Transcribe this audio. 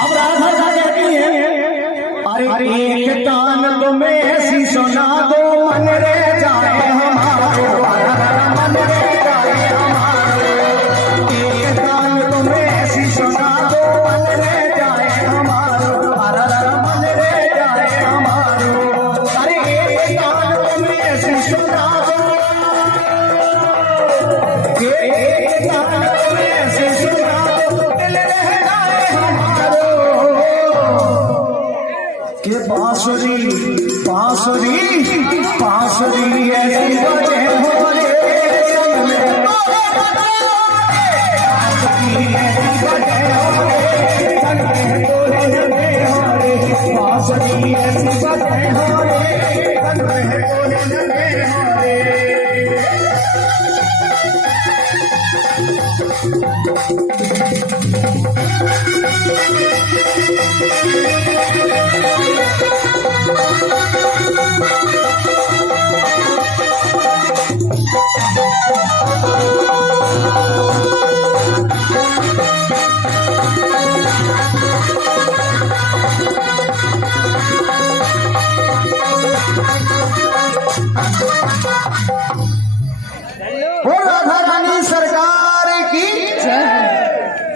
अब राधा कहती है, अरे एक कान तुम्हें ऐसी सुना दो मन रे जाए हमारो, मन रे जाए हमारो। एक कान तुम्हें ऐसी सुना दो मन रे जाए हमारो, मन रे जाए हमारो। अरे एक कान तुम्हें ऐसी सुना दो, एक कान तुम्हें ऐसी सुना दो दिल रह जाए हमारो। के बांसुरी बांसुरी बांसुरी ऐसी बजे हो रे संग में, बांसुरी ऐसी बजे हो रे संग में तोरे नगे हो रे, बांसुरी ऐसी बजे हो रे संग में तोरे नगे हो रे। राधा रानी सरकार की जय।